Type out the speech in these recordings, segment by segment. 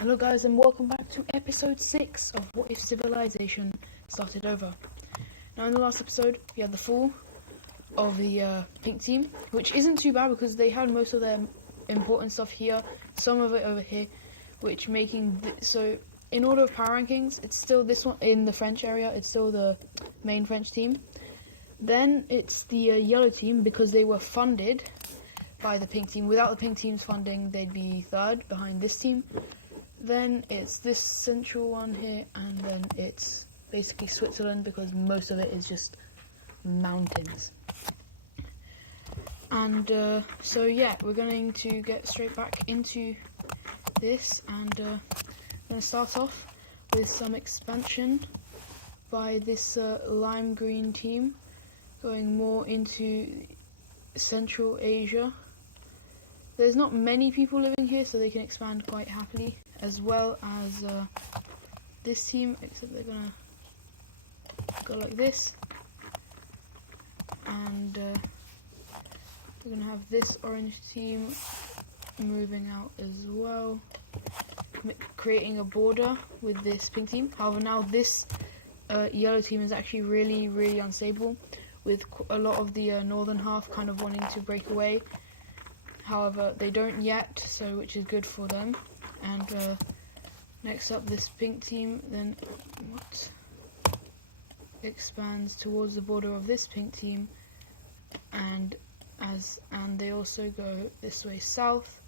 Hello guys, and welcome back to episode 6 of What If Civilization Started Over. Now in the last episode we had the fall of the pink team, which isn't too bad because they had most of their important stuff here, some of it over here, which making so in order of power rankings, it's still this one in the French area, it's still the main French team. Then it's the yellow team because they were funded by the pink team. Without the pink team's funding, they'd be third behind this team. Then it's this central one here, and then it's basically Switzerland because most of it is just mountains. And so yeah, we're going to get straight back into this, and I'm going to start off with some expansion by this lime green team, going more into Central Asia. There's not many people living here, so they can expand quite happily, as well as this team, except they're gonna go like this, and we're gonna have this orange team moving out as well, creating a border with this pink team. However, now this yellow team is actually really unstable, with a lot of the northern half kind of wanting to break away. However, they don't yet, so which is good for them. And next up, this pink team then expands towards the border of this pink team, and they also go this way south,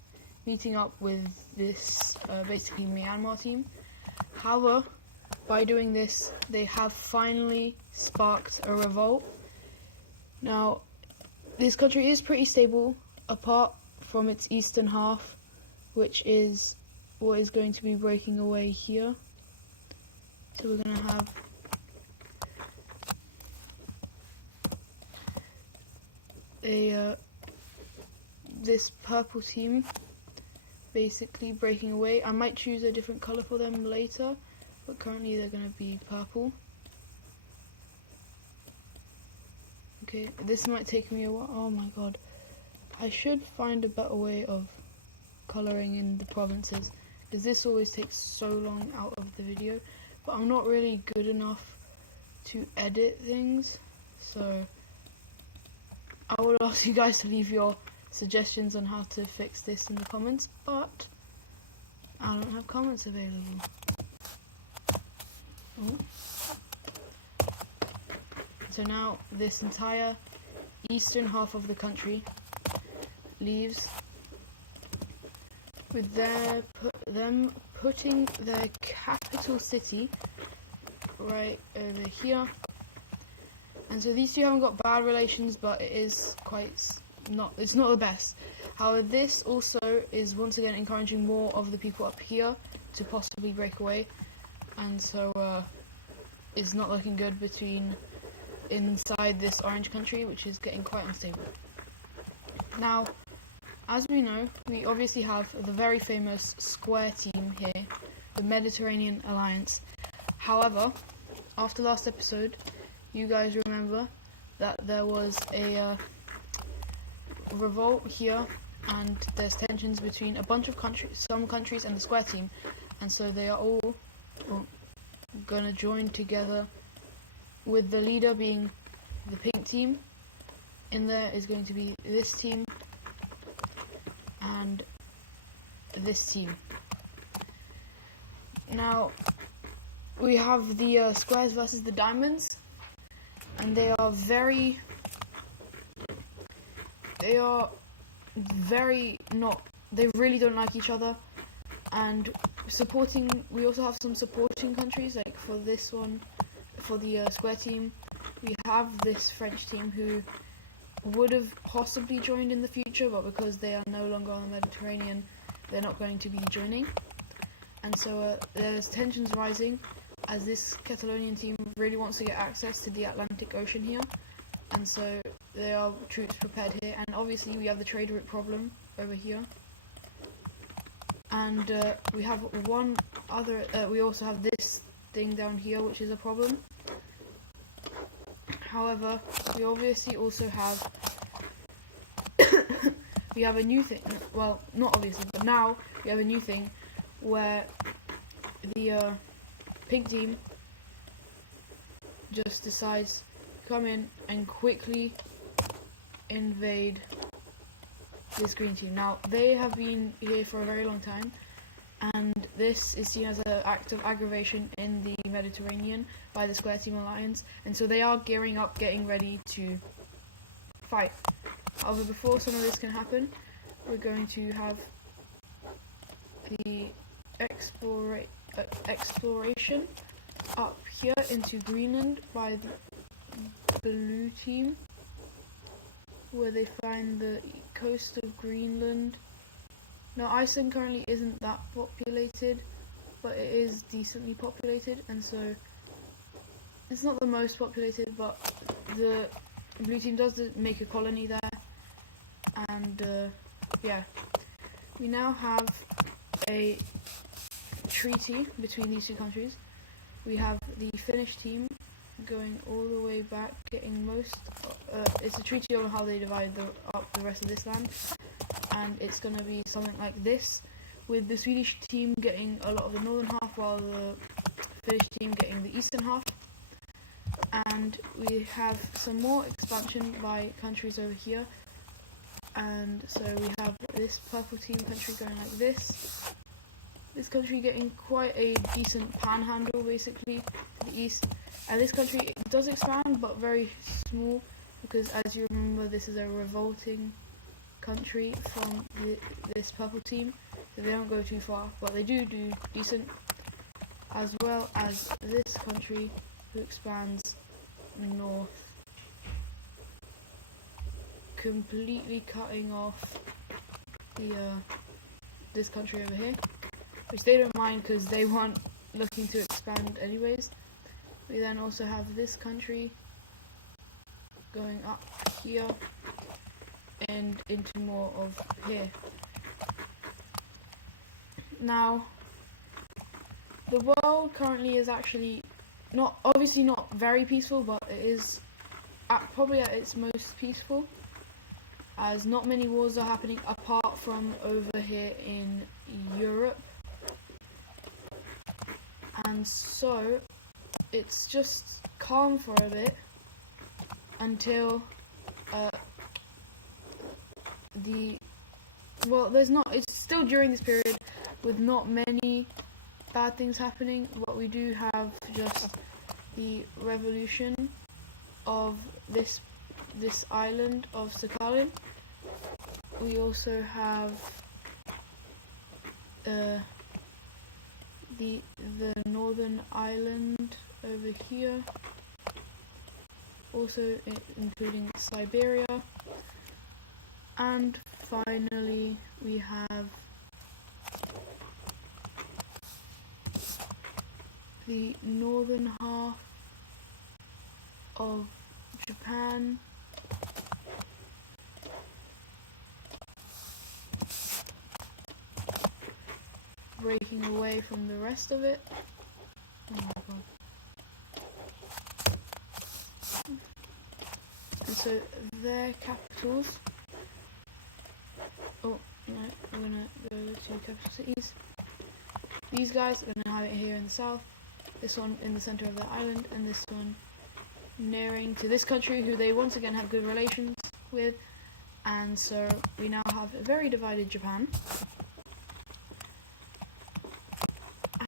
meeting up with this basically Myanmar team. However, by doing this, they have finally sparked a revolt. Now, this country is pretty stable, apart from its eastern half, which is what is going to be breaking away here. So we're going to have this purple team basically breaking away. I might choose a different color for them later, but currently they're going to be purple. Okay, this might take me a while. Oh my god, I should find a better way of coloring in the provinces, because this always takes so long out of the video, but I'm not really good enough to edit things, so I would ask you guys to leave your suggestions on how to fix this in the comments, but I don't have comments available. Oh. So now this entire eastern half of the country leaves with them putting their capital city right over here. And so these two haven't got bad relations, but it is it's not the best. However, this also is once again encouraging more of the people up here to possibly break away, and so it's not looking good inside this orange country, which is getting quite unstable. Now, as we know, we obviously have the very famous square team here, the Mediterranean Alliance. However, after last episode, you guys remember that there was a revolt here, and there's tensions between a bunch of some countries and the square team, and so they are all gonna join together, with the leader being the pink team. In there is going to be this team and this team. Now we have the squares versus the diamonds, and they really don't like each other. And we also have some supporting countries, like for this one, for the square team, we have this French team who would have possibly joined in the future, but because they are no longer on the Mediterranean, they're not going to be joining. And so there's tensions rising, as this Catalonian team really wants to get access to the Atlantic Ocean here, and so there are troops prepared here. And obviously we have the trade route problem over here, and we have one other we also have this thing down here, which is a problem. However, we obviously also have we have a new thing. Well, not obviously, but now we have a new thing where the pink team just decides to come in and quickly invade this green team. Now, they have been here for a very long time, and this is seen as an act of aggravation in the Mediterranean by the Square Team Alliance, and so they are gearing up, getting ready to fight. However, before some of this can happen, we're going to have the exploration up here into Greenland by the blue team, where they find the coast of Greenland. Now, Iceland currently isn't that populated, but it is decently populated, and so it's not the most populated, but the blue team does make a colony there, and yeah, we now have a treaty between these two countries. We have the Finnish team going all the way back, getting most. It's a treaty on how they divide up the rest of this land, and it's going to be something like this, with the Swedish team getting a lot of the northern half, while the Finnish team getting the eastern half. And we have some more expansion by countries over here, and so we have this purple team country going like this. This country getting quite a decent panhandle, basically, to the east. And this country does expand, but very small, because as you remember, this is a revolting country from this purple team, so they don't go too far, but they do decent, as well as this country who expands north, completely cutting off the this country over here, which they don't mind because they weren't looking to expand anyways. We then also have this country going up here and into more of here. Now, the world currently is actually obviously not very peaceful, but it is probably at its most peaceful, as not many wars are happening apart from over here in Europe. And so it's just calm for a bit until it's still during this period with not many bad things happening, but we do have just the revolution of this island of Sakhalin. We also have the northern island over here, also including Siberia, and finally we have the northern half of Japan, breaking away from the rest of it. Oh my god. And so their capitals. Oh no, we're gonna go to capital cities. These guys are gonna have it here in the south, this one in the center of the island, and this one nearing to this country who they once again have good relations with. And so we now have a very divided Japan.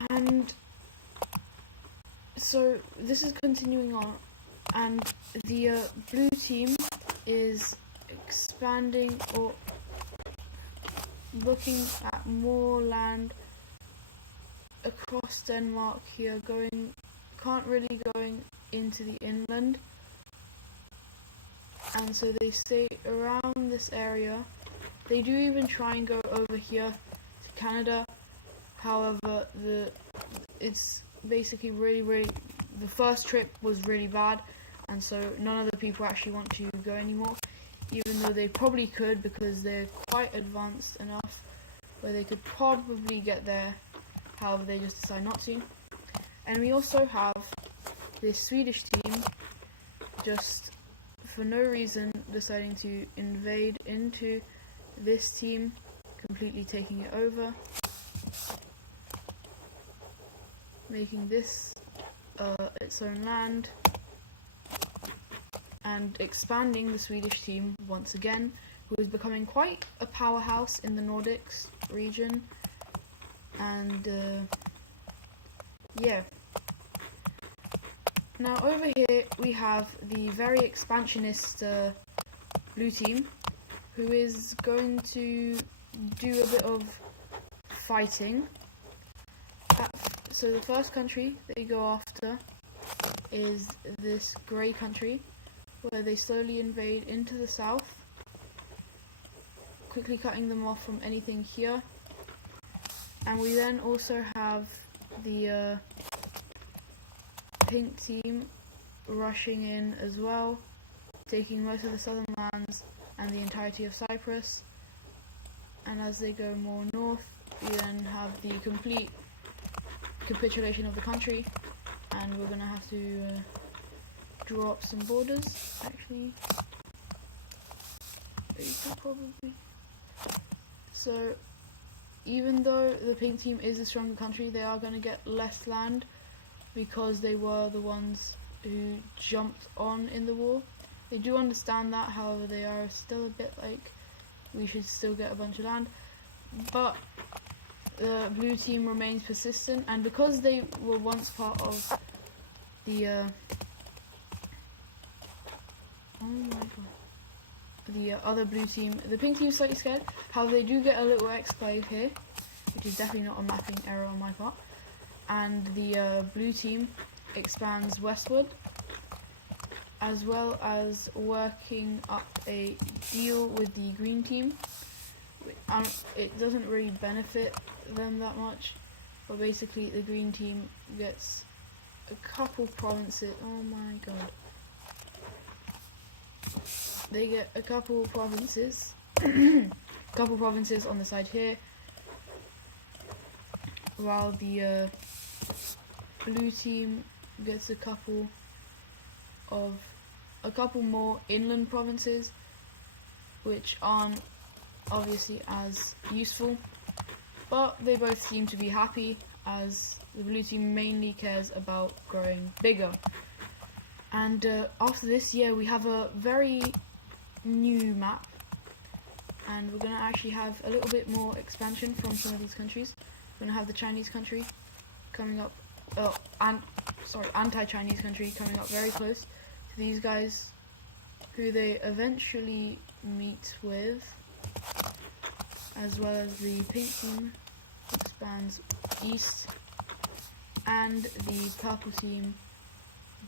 And so this is continuing on, and the blue team is expanding or looking at more land across Denmark here, can't really going into the inland, and so they stay around this area. They do even try and go over here to Canada. However, it's basically really, the first trip was really bad, and so none of the people actually want to go anymore, even though they probably could, because they're quite advanced enough where they could probably get there. However, they just decide not to. And we also have this Swedish team just for no reason deciding to invade into this team, completely taking it over. making this its own land, and expanding the Swedish team once again, who is becoming quite a powerhouse in the Nordics region. And yeah. Now over here we have the very expansionist blue team, who is going to do a bit of fighting. So the first country they go after is this grey country, where they slowly invade into the south, quickly cutting them off from anything here. And we then also have the pink team rushing in as well, taking most of the southern lands and the entirety of Cyprus. And as they go more north, we then have the complete capitulation of the country, and we're gonna have to draw up some borders. Actually, you can probably. So, even though the pink team is a stronger country, they are going to get less land because they were the ones who jumped on in the war. They do understand that, however, they are still a bit like, we should still get a bunch of land. But the blue team remains persistent, and because they were once part of the oh my god, the other blue team, the pink team is slightly scared. However, they do get a little exclave here, which is definitely not a mapping error on my part. And the blue team expands westward, as well as working up a deal with the green team. It doesn't really benefit them that much, but basically the green team gets a couple provinces. Oh my god. They get a couple provinces, couple provinces on the side here, while the blue team gets a couple more inland provinces, which aren't obviously as useful, but they both seem to be happy, as the blue team mainly cares about growing bigger. And after this, yeah, we have a very new map, and we're going to actually have a little bit more expansion from some of these countries. We're going to have the Chinese country coming up, anti-Chinese country coming up very close to these guys, who they eventually meet with, as well as the pink team expands east, and the purple team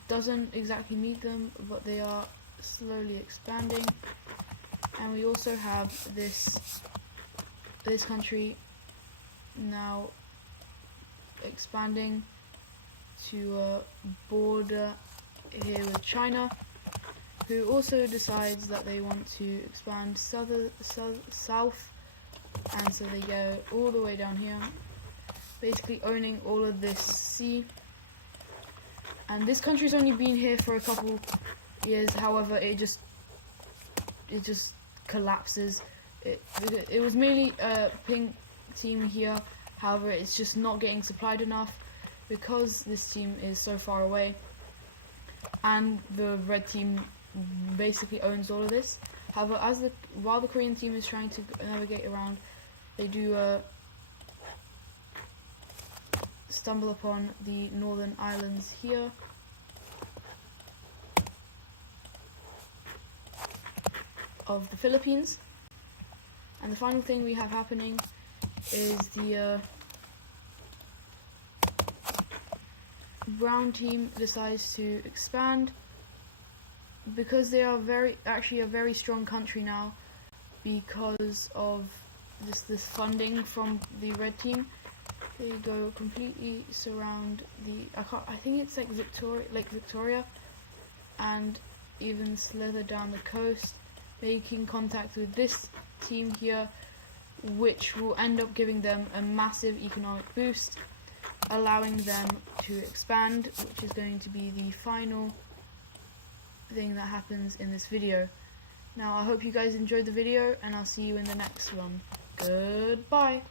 doesn't exactly meet them, but they are slowly expanding. And we also have this country now expanding to a border here with China, who also decides that they want to expand south, and so they go all the way down here, basically owning all of this sea. And this country's only been here for a couple years, however, it just collapses. It was mainly a pink team here, however, it's just not getting supplied enough because this team is so far away, and the red team basically owns all of this. However, while the Korean team is trying to navigate around, they do stumble upon the northern islands here, of the Philippines. And the final thing we have happening is the brown team decides to expand, because they are actually a very strong country now, because of this funding from the red team. They go completely surround I think it's like Lake Victoria, and even slither down the coast, making contact with this team here, which will end up giving them a massive economic boost, allowing them to expand, which is going to be the final thing that happens in this video. Now, I hope you guys enjoyed the video, and I'll see you in the next one. Goodbye!